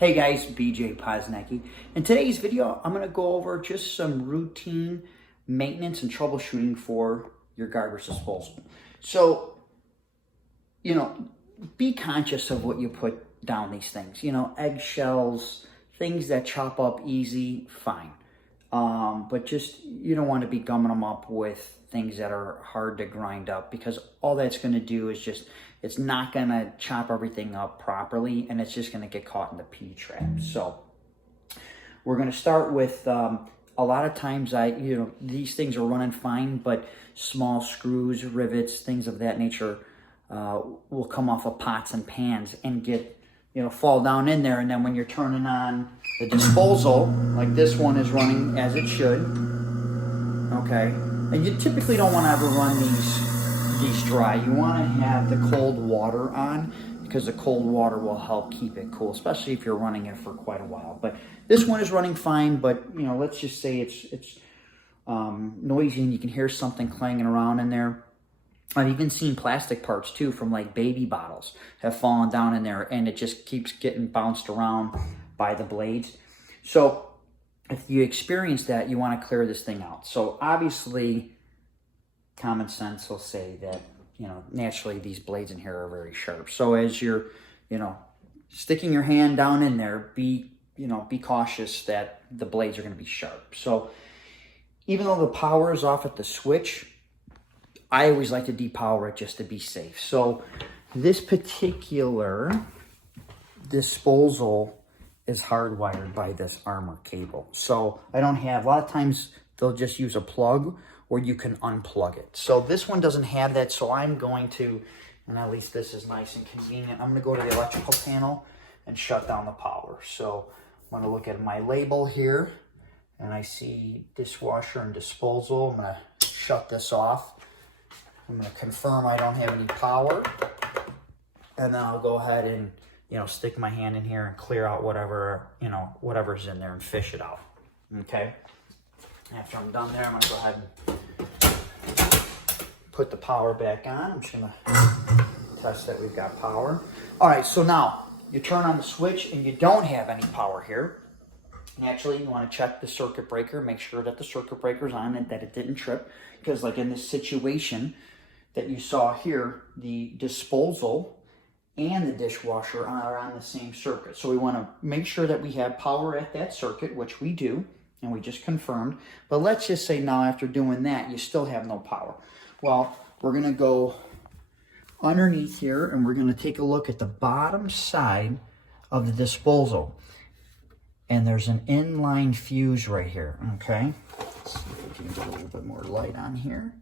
Hey guys, BJ Posnacki. In today's video, I'm going to go over just some routine maintenance and troubleshooting for your garbage disposal. So, be conscious of what you put down these things. Eggshells, things that chop up easy, fine. But just, you don't want to be gumming them up with things that are hard to grind up, because all that's going to do is it's not going to chop everything up properly, and it's just going to get caught in the P-trap. So we're going to start with, a lot of times these things are running fine, but small screws, rivets, things of that nature will come off of pots and pans and get, fall down in there. And then when you're turning on the disposal, like this one is running as it should, okay? And you typically don't want to ever run these dry. You want to have the cold water on, because the cold water will help keep it cool, especially if you're running it for quite a while. But this one is running fine, but let's just say it's noisy and you can hear something clanging around in there. I've even seen plastic parts too, from like baby bottles, have fallen down in there, and it just keeps getting bounced around by the blades. So if you experience that, you want to clear this thing out. So obviously, common sense will say that, naturally these blades in here are very sharp. So as you're, sticking your hand down in there, be cautious that the blades are going to be sharp. So even though the power is off at the switch, I always like to depower it just to be safe. So this particular disposal is hardwired by this armor cable. So I don't have, a lot of times they'll just use a plug, or you can unplug it. So this one doesn't have that, so I'm going to, and at least this is nice and convenient, I'm gonna go to the electrical panel and shut down the power. So I'm gonna look at my label here, and I see dishwasher and disposal. I'm gonna shut this off. I'm gonna confirm I don't have any power, and then I'll go ahead and stick my hand in here and clear out whatever, whatever's in there and fish it out, okay? After I'm done there, I'm gonna go ahead and put the power back on. I'm just gonna test that we've got power. All right, so now you turn on the switch and you don't have any power here. Naturally, you wanna check the circuit breaker, make sure that the circuit breaker's on and that it didn't trip, because like in this situation that you saw here, the disposal and the dishwasher are on the same circuit. So we want to make sure that we have power at that circuit, which we do, and we just confirmed. But let's just say now after doing that, you still have no power. Well, we're going to go underneath here, and we're going to take a look at the bottom side of the disposal. And there's an inline fuse right here, okay? Let's see if we can get a little bit more light on here.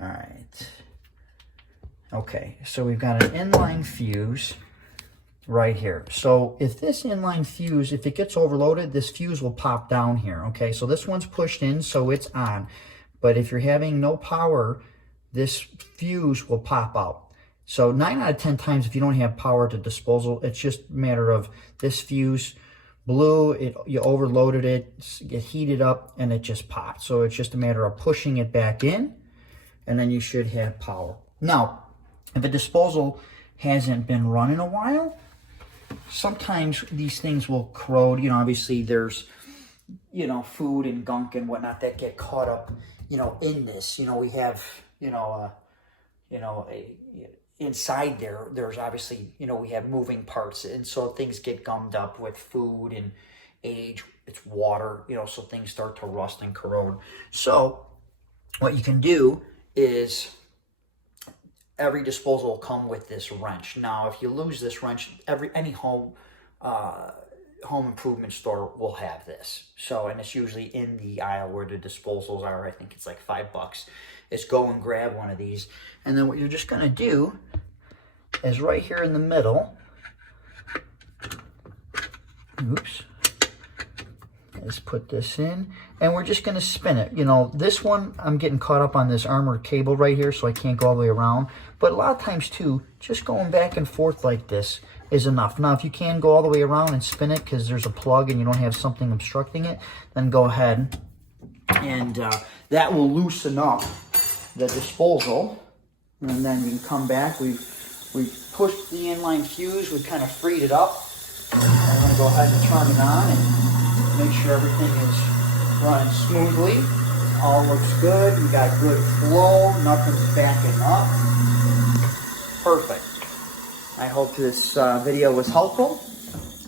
All right. Okay, so we've got an inline fuse right here. So if this inline fuse, if it gets overloaded, this fuse will pop down here, okay? So this one's pushed in, so it's on. But if you're having no power, this fuse will pop out. So 9 out of 10 times, if you don't have power to disposal, it's just a matter of this fuse blew, you overloaded it, get heated up, and it just popped. So it's just a matter of pushing it back in, and then you should have power. Now, if a disposal hasn't been run in a while, sometimes these things will corrode. Obviously there's, food and gunk and whatnot that get caught up, in this. We have, inside there's obviously, we have moving parts. And so things get gummed up with food and age, it's water, so things start to rust and corrode. So what you can do is, every disposal will come with this wrench. Now, if you lose this wrench, any home improvement store will have this. So, and it's usually in the aisle where the disposals are. I think it's like $5. Is go and grab one of these, and then what you're just gonna do is right here in the middle. Oops. Let's put this in, and we're just going to spin it. This one, I'm getting caught up on this armored cable right here, so I can't go all the way around. But a lot of times, too, just going back and forth like this is enough. Now, if you can go all the way around and spin it because there's a plug and you don't have something obstructing it, then go ahead, and that will loosen up the disposal. And then you can come back. We've pushed the inline fuse. We've kind of freed it up. I'm going to go ahead and turn it on and make sure everything is running smoothly. All looks good. We got good flow. Nothing's backing up. Perfect. I hope this video was helpful.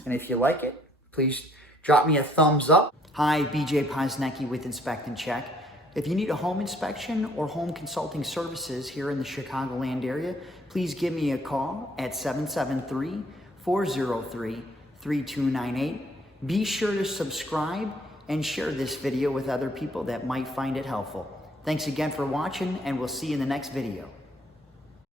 And if you like it, please drop me a thumbs up. Hi, BJ Posnecki with Inspect and Check. If you need a home inspection or home consulting services here in the Chicagoland area, please give me a call at 773-403-3298. Be sure to subscribe and share this video with other people that might find it helpful. Thanks again for watching, and we'll see you in the next video.